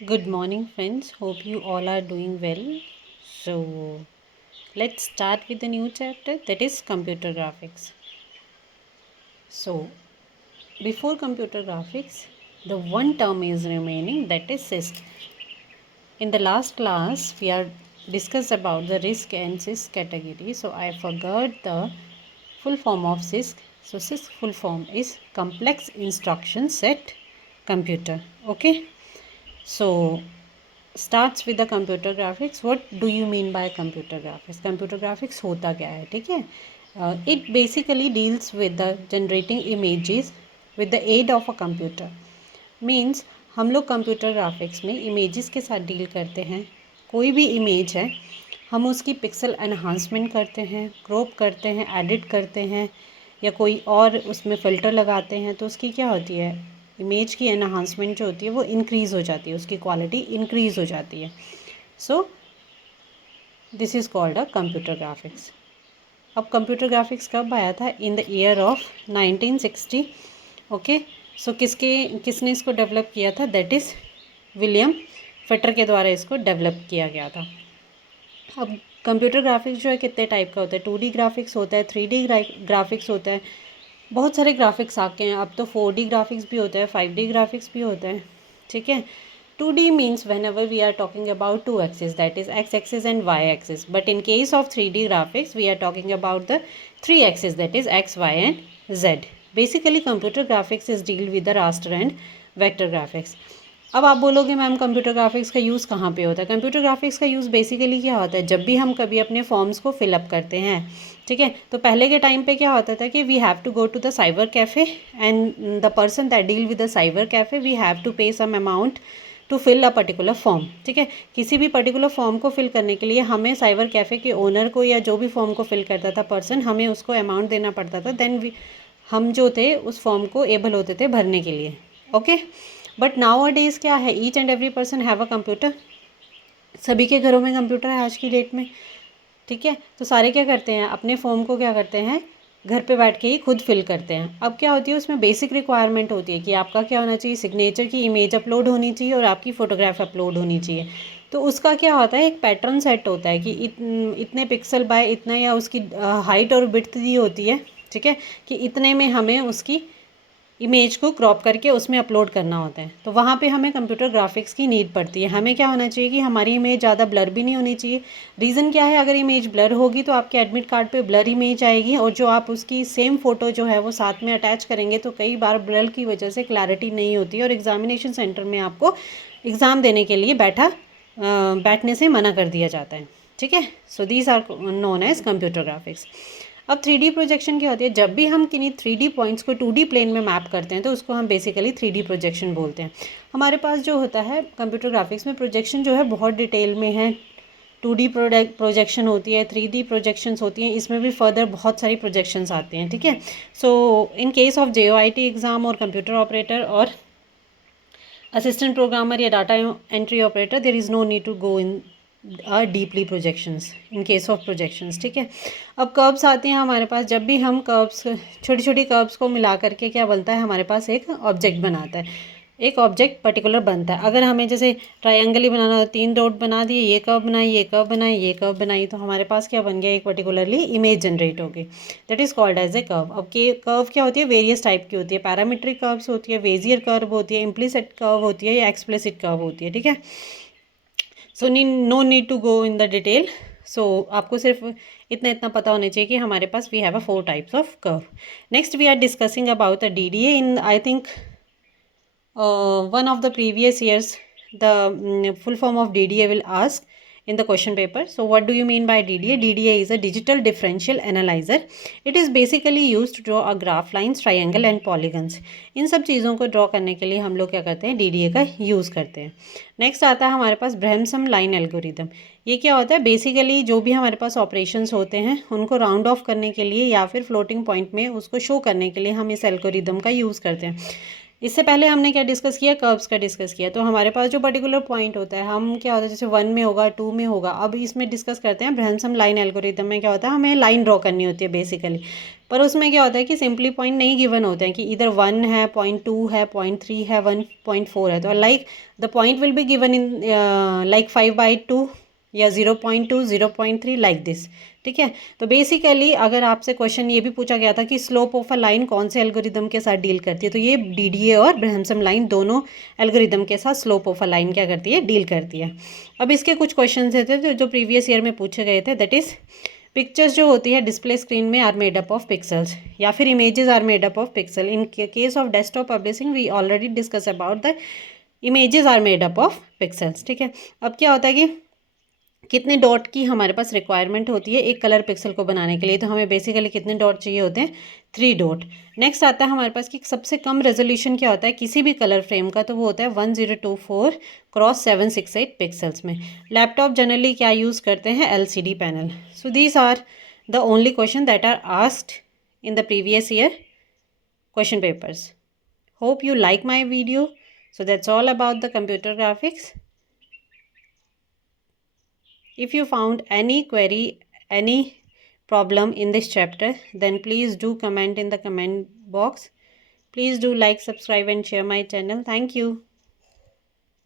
Good morning, friends. Hope you all are doing well. So, let's start with the new chapter that is computer graphics. So, before computer graphics, the one term is remaining that is CISC. In the last class, we are discussed about the RISC and CISC category. So, I forgot the full form of CISC. So, CISC full form is Complex Instruction Set Computer. Okay. So, starts with the computer graphics. What do you mean by computer graphics? Computer graphics होता क्या है, ठीक है? It basically deals with the generating images with the aid of a computer. Means हम लोग computer graphics में images के साथ डील करते हैं. कोई भी इमेज है, हम उसकी पिक्सल एनहांसमेंट करते हैं, क्रॉप करते हैं, एडिट करते हैं या कोई और उसमें फ़िल्टर लगाते हैं तो उसकी क्या होती है, इमेज की एनहांसमेंट जो होती है वो इंक्रीज़ हो जाती है, उसकी क्वालिटी इंक्रीज़ हो जाती है. So this is called a computer graphics. अब कंप्यूटर ग्राफिक्स कब आया था? In the year of 1960. Okay. So किसने इसको डेवलप किया था? दैट इज़ विलियम फिटर के द्वारा इसको डेवलप किया गया था. अब कंप्यूटर ग्राफिक्स जो है कितने टाइप का होता है? 2D ग्राफिक्स होता है, 3D ग्राफिक्स होता है, बहुत सारे ग्राफिक्स आ गए हैं. अब तो 4D ग्राफिक्स भी होता है, 5D ग्राफिक्स भी होता है, ठीक है. 2D means whenever we are talking about two axis, that is x axis and y axis, but in case of 3D graphics we are talking about the three axis, that is x, y and z. Basically computer graphics is deal with the raster and vector graphics. अब आप बोलोगे ma'am computer graphics का use कहाँ पे होता है? Computer graphics का use basically क्या होता है, जब भी हम कभी अपने फॉर्म्स को फिलअप करते हैं, ठीक है, तो पहले के टाइम पे क्या होता था कि we have to go to the cyber cafe and the person that deal with the cyber cafe we have to pay some amount to fill a particular form, ठीक है. किसी भी पर्टिकुलर फॉर्म को फिल करने के लिए हमें cyber cafe के ओनर को या जो भी फॉर्म को फिल करता था पर्सन, हमें उसको अमाउंट देना पड़ता था. देन हम जो थे उस फॉर्म को एबल होते थे भरने के लिए. Okay. But now a days क्या है, each and every person have a computer. सभी के घरों में कंप्यूटर है आज की डेट में, ठीक है. तो सारे क्या करते हैं, अपने फॉर्म को क्या करते हैं, घर पे बैठ के ही खुद फिल करते हैं. अब क्या होती है, उसमें बेसिक रिक्वायरमेंट होती है कि आपका क्या होना चाहिए, सिग्नेचर की इमेज अपलोड होनी चाहिए और आपकी फ़ोटोग्राफ अपलोड होनी चाहिए. तो उसका क्या होता है, एक पैटर्न सेट होता है कि इतने पिक्सल बाय इतना, या उसकी हाइट और विड्थ दी होती है, ठीक है, कि इतने में हमें उसकी इमेज को क्रॉप करके उसमें अपलोड करना होता है. तो वहाँ पे हमें कंप्यूटर ग्राफिक्स की नीड पड़ती है. हमें क्या होना चाहिए कि हमारी इमेज ज़्यादा ब्लर भी नहीं होनी चाहिए. रीज़न क्या है, अगर इमेज ब्लर होगी तो आपके एडमिट कार्ड पे ब्लर इमेज आएगी और जो आप उसकी सेम फ़ोटो जो है वो साथ में अटैच करेंगे तो कई बार ब्लर की वजह से क्लैरिटी नहीं होती और एग्जामिनेशन सेंटर में आपको एग्ज़ाम देने के लिए बैठने से मना कर दिया जाता है, ठीक है. So these are known as computer graphics. अब 3D प्रोजेक्शन क्या होती है, जब भी हम किन्हीं 3D पॉइंट्स को 2D प्लेन में मैप करते हैं तो उसको हम बेसिकली 3D प्रोजेक्शन बोलते हैं. हमारे पास जो होता है कंप्यूटर ग्राफिक्स में प्रोजेक्शन जो है बहुत डिटेल में है. 2D प्रोजेक्शन होती है, 3D प्रोजेक्शंस होती हैं, इसमें भी फर्दर बहुत सारी प्रोजेक्शंस आती हैं, ठीक है. So in case of JOIT exam और कंप्यूटर ऑपरेटर और असिस्टेंट प्रोग्रामर या data entry operator, there is no need to go in deeply projections in case of projections, ठीक है. अब कर्व्स आते हैं हमारे पास, जब भी हम कर्व्स, छोटी छोटी कर्व्स को मिला करके क्या बनता है, हमारे पास एक ऑब्जेक्ट बनाता है, एक ऑब्जेक्ट पर्टिकुलर बनता है. अगर हमें जैसे ट्रायंगल ही बनाना हो, 3 डॉट बना दिए, ये कर्व बनाई, ये कर्व बनाई, ये कर्व बनाई, तो हमारे पास क्या बन गया, एक पर्टिकुलरली इमेज जनरेट होगी. That is called as a curve. अब के कर्व क्या होती है, वेरियस टाइप की होती है. पैरामीट्रिक कर्व्स होती है, बेजियर कर्व होती है, इम्प्लिसिट कर्व होती है या एक्सप्लिसिट कर्व होती है, ठीक है. So no need to go in the detail. So आपको सिर्फ इतना इतना पता होना चाहिए कि हमारे पास we have a 4 types of curve. Next we are discussing about the DDA. In I think one of the previous years the full form of DDA will ask in the question paper. So what do you mean by DDA? DDA is a digital differential analyzer. It is basically used to draw a graph, lines, triangle and polygons. इन सब चीज़ों को draw करने के लिए हम लोग क्या करते हैं, DDA का यूज़ करते हैं. नेक्स्ट आता है हमारे पास ब्रह्मसम लाइन एल्गोरिदम. ये क्या होता है, बेसिकली जो भी हमारे पास ऑपरेशंस होते हैं उनको राउंड ऑफ करने के लिए या फिर फ्लोटिंग पॉइंट में उसको शो करने के लिए हम इस एल्गोरिदम का यूज़ करते हैं. इससे पहले हमने क्या डिस्कस किया, कर्व्स का डिस्कस किया. तो हमारे पास जो पर्टिकुलर पॉइंट होता है, हम क्या होता है, जैसे 1 में होगा, 2 में होगा. अब इसमें डिस्कस करते हैं ब्रह्मसम लाइन एल्गोरिदम में क्या होता है, हमें लाइन ड्रॉ करनी होती है बेसिकली. पर उसमें क्या होता है कि सिंपली पॉइंट नहीं गिवन होते हैं कि इधर 1 है, 0.2 है, 0.3 है, 1.4 है, तो like the point will be given in like 5/2 या 0.2, 0.3 लाइक दिस। ठीक है, तो बेसिकली अगर आपसे क्वेश्चन ये भी पूछा गया था कि स्लोप ऑफ अ लाइन कौन से एल्गोरिदम के साथ डील करती है, तो ये डीडीए और ब्रह्मसम लाइन दोनों एल्गोरिदम के साथ स्लोप ऑफ अ लाइन क्या करती है, डील करती है। अब इसके कुछ क्वेश्चन थे जो प्रीवियस ईयर में पूछे गए थे, दैट इज पिक्चर्स जो होती है डिस्प्ले स्क्रीन में are made up of pixels, या फिर images are made up of pixel. In case of desktop publishing we already discuss about the images are made up of pixels. ठीक है, अब क्या होता है कि कितने डॉट की हमारे पास रिक्वायरमेंट होती है एक कलर पिक्सल को बनाने के लिए, तो हमें बेसिकली कितने डॉट चाहिए होते हैं, 3 डॉट। नेक्स्ट आता है हमारे पास कि सबसे कम रेजोल्यूशन क्या होता है किसी भी कलर फ्रेम का, तो वो होता है 1024x768 पिक्सल्स में। लैपटॉप जनरली क्या यूज़ करते हैं, LCD panel. So these are the only question that are asked in the previous year question papers. Hope you like my video. So that's all about the computer graphics. If you found any query, any problem in this chapter, then please do comment in the comment box. Please do like, subscribe and share my channel. Thank you.